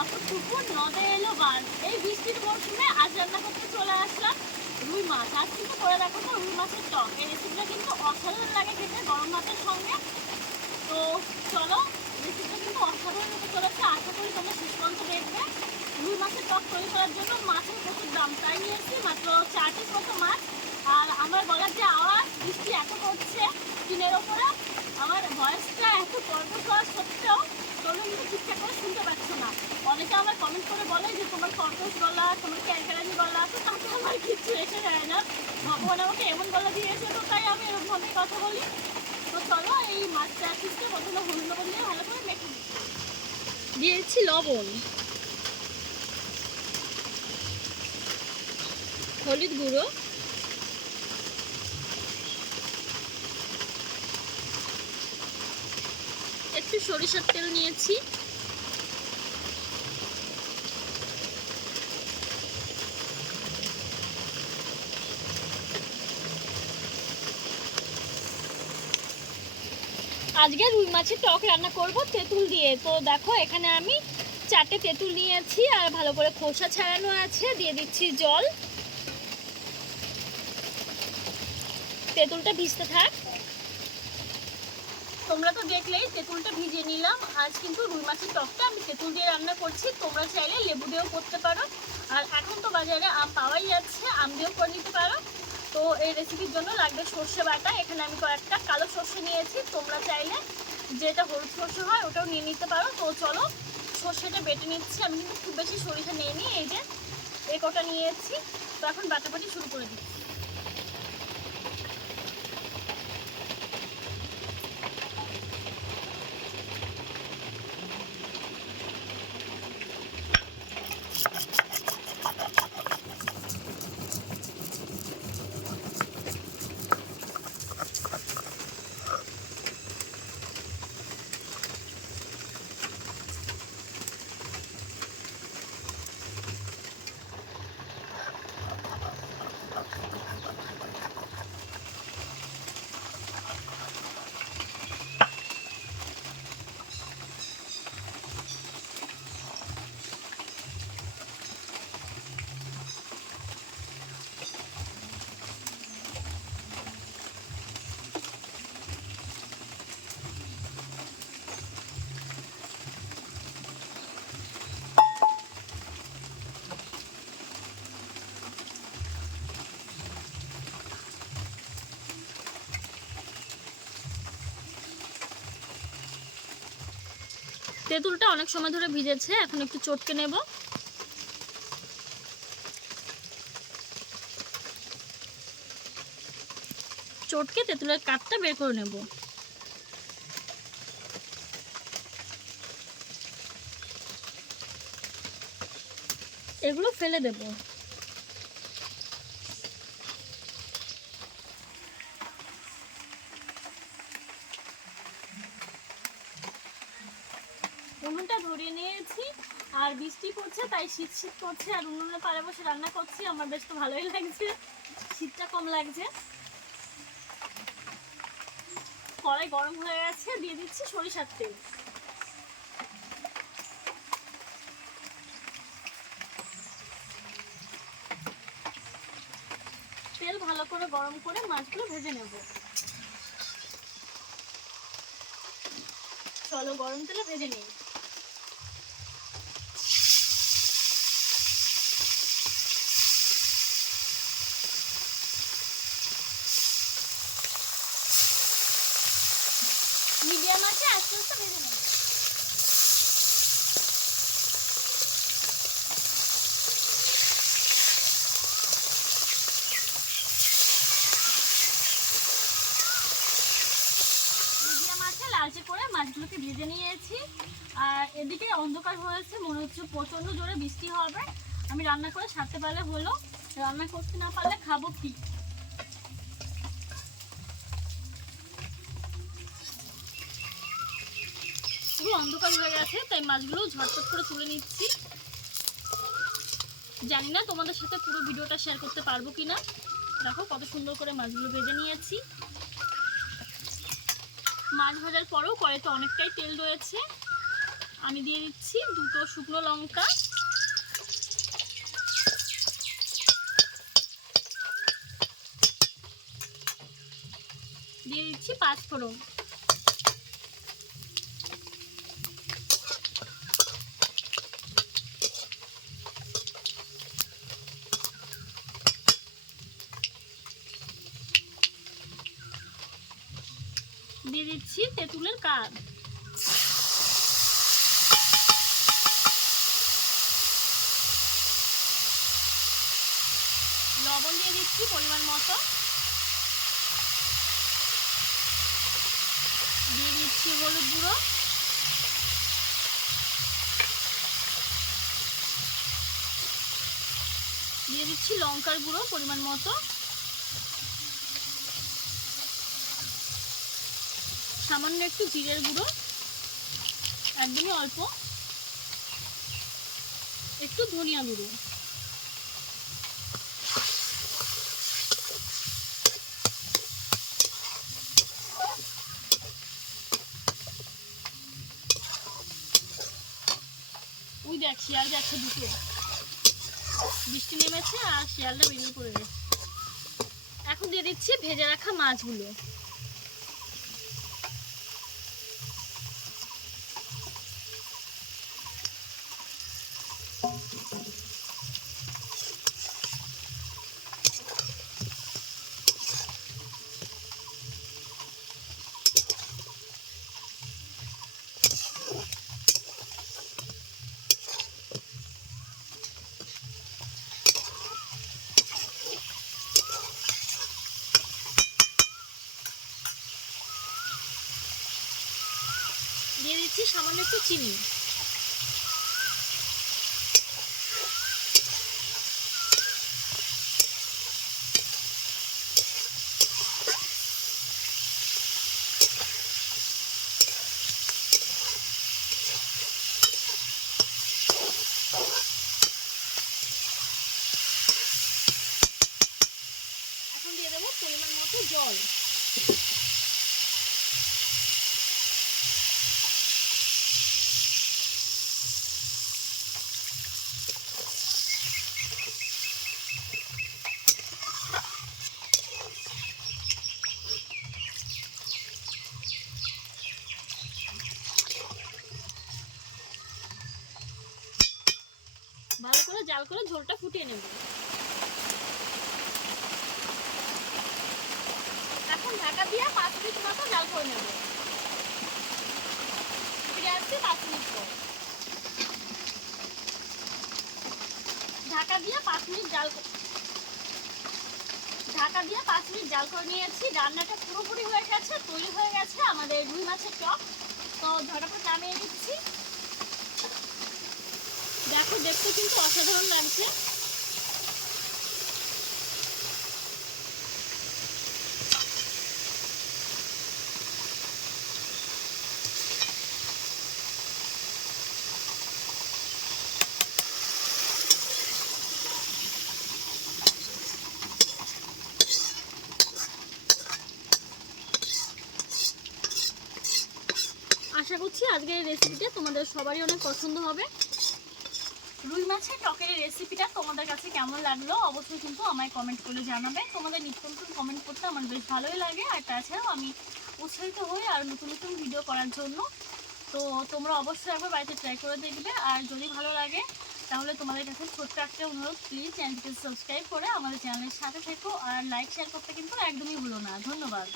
বৃষ্টি পরে নদে এলো বান। এই বৃষ্টির মরশুমে আজ রান্না করতে চলে আসলাম রুই মাছ। আজ কিন্তু করে তো, রুই মাছের টক। এই রেসিপিটা কিন্তু অসাধারণ লাগে খেতে, গরম ভাতের সঙ্গে। তো চলো রেসিপিটা কিন্তু অসাধারণ হতে চলেছে। আশা করি তোমরা শেষ পর্যন্ত দেখবে। রুই মাছের টক তৈরি করার জন্য মাছের প্রচুর দাম। তাই নিয়েছি মাত্র চার মতো মাছ। আর আমার গলার যে আওয়াজ, বৃষ্টি এত করছে টিনের ওপরে। আমার ভয়েসটা এত কর্কশ হওয়া সত্ত্বেও তোমরা কিন্তু ঠিকঠাক করে শুনতে পাচ্ছ না। অনেকে আমার কমেন্ট করে বলে যে, তোমার কর্কশ গলা তোমার ক্যালকালানি গলা তো তাতে আমার কিচ্ছু এসে যায় না। ভগবান আমাকে এমন গলা দিয়েছে, তো তাই আমি এরকমভাবেই কথা বলি। তো চলো এই মাছটা পিসকে প্রথমে হলুদ লবণ দিয়ে ভালো করে মেখে দিয়েছি লবণ। হলুদ গুঁড়ো। একটু সরিষার তেল নিয়েছি। আজকে রুই মাছের টক রান্না করব তেঁতুল দিয়ে। তো দেখো, এখানে আমি চারটে তেঁতুল নিয়েছি আর ভালো করে খোসা ছাড়ানো আছে। দিয়ে দিচ্ছি জল। তেঁতুলটা ভিজতে থাক। তোমরা তো দেখলেই তেঁতুলটা ভিজিয়ে নিলাম। আজ কিন্তু রুই মাছের টকটা। আমি তেঁতুল দিয়ে রান্না করছি। তোমরা চাইলে লেবু দিয়েও করতে পারো। আর এখন তো বাজারে আম পাওয়াই যাচ্ছে। আম দিয়েও করে নিতে পারো। তো এই রেসিপির জন্য লাগবে সর্ষে বাটা। এখানে আমি কয়েকটা কালো সর্ষে নিয়েছি। তোমরা চাইলে যেটা হলুদ সর্ষে হয়, ওটাও নিয়ে নিতে পারো। তো চলো, সর্ষেটা বেটে নিচ্ছি। আমি কিন্তু খুব বেশি সরিষা নিয়ে নিই এই যে এই কটা নিয়েছি। তো এখন বাটাবাটি শুরু করে দিচ্ছি। তেঁতুলটা অনেক সময় ধরে ভিজেছে, এখন একটু চটকে নেব। চটকে তেঁতুলের কাঠটা বের করে নেব। এগুলো ফেলে দেব। আর বৃষ্টি পড়ছে, তাই শীত শীত করছে আর উনুনে পাড়ে বসে রান্না করছি। আমার বেশ তো ভালোই লাগছে, শীতটা কম লাগছে। কড়াই গরম হয়ে গেছে, দিয়ে দিচ্ছি সরিষার তেল। তেল ভালো করে গরম করে মাছগুলো ভেজে নেব। চলো গরম তেলে ভেজে নিই। মিডিয়াম আছে, আস্তে আস্তে ভেজে নেব। লালচে করে মাছগুলোকে ভেজে নিয়েছি। আর এদিকে অন্ধকার হয়েছে, মনে হচ্ছে প্রচণ্ড জোরে বৃষ্টি হবে। আমি রান্না করে সারতে পারলে হলো। রান্না করতে না পারলে খাব কি? পুরো অন্ধকার হয়ে গেছে, তাই মাছগুলো ঝটপট করে তুলে নিচ্ছি। জানি না তোমাদের সাথে পুরো ভিডিওটা শেয়ার করতে পারব কিনা। দেখো কত সুন্দর করে মাছগুলো ভেজে নিয়েছি। মাছ ভাজার পরেও কড়াইতে অনেকটাই তেল রয়েছে। আমি দিয়ে দিচ্ছি দুটো শুকনো লঙ্কা। দিয়ে দিচ্ছি পাঁচ ফোড়ন। দিয়ে দিচ্ছি তেঁতুলের কাঠ লবণ দিয়ে দিচ্ছি পরিমাণ মতো। দিয়ে দিচ্ছি হলুদ গুঁড়ো। দিয়ে দিচ্ছি লঙ্কার গুঁড়ো পরিমাণ মতো। সামান্য একটু জিরের গুঁড়ো, একদমই অল্প। একটু ধনিয়া গুঁড়ো। ওই দেখ, শিয়াল যাচ্ছে দুটো। বৃষ্টি নেমেছে আর শিয়ালটা বেরিয়ে পড়ে এখন দিয়ে দিচ্ছি ভেজে রাখা মাছগুলো। দিয়ে দিচ্ছি সামান্য একটু চিনি এখন দিয়ে দেবো পরিমাণ মতো জল ভালো করে জাল করে ঝোলটা ফুটিয়ে নেব এখন ঢাকা দিয়ে পাঁচ মিনিট মতো জাল করে নেব। ফিরে আসছি পাঁচ মিনিট পর। ঢাকা দিয়ে পাঁচ মিনিট জাল ঢাকা দিয়ে পাঁচ মিনিট জাল করে নিয়েছি। রান্নাটা পুরোপুরি হয়ে গেছে, তৈরি হয়ে গেছে আমাদের রুই মাছের টক তো ঝটাপট নামিয়ে দিচ্ছি দেখো, দেখতে কিন্তু অসাধারণ লাগছে। আশা করছি আজকের রেসিপিটা তোমাদের সবারই অনেক পছন্দ হবে। রুই মাছের টকের রেসিপিটা তোমাদের কাছে কেমন লাগল অবশ্যই কিন্তু আমায় কমেন্ট করে জানাবে। তোমাদের নিত্য নতুন কমেন্ট করতে আমার বেশ ভালোই লাগে। আর তাছাড়াও আমি উৎসাহিত হই আর নতুন নতুন ভিডিও করার জন্য। তো তোমরা অবশ্যই একবার বাড়িতে ট্রাই করে দেখবে। আর যদি ভালো লাগে, তাহলে তোমাদের কাছে ছোট্ট একটা অনুরোধ প্লিজ চ্যানেলটিকে সাবস্ক্রাইব করে আমাদের চ্যানেলের সাথে থেকো। আর লাইক শেয়ার করতে কিন্তু একদমই ভুলো না। ধন্যবাদ।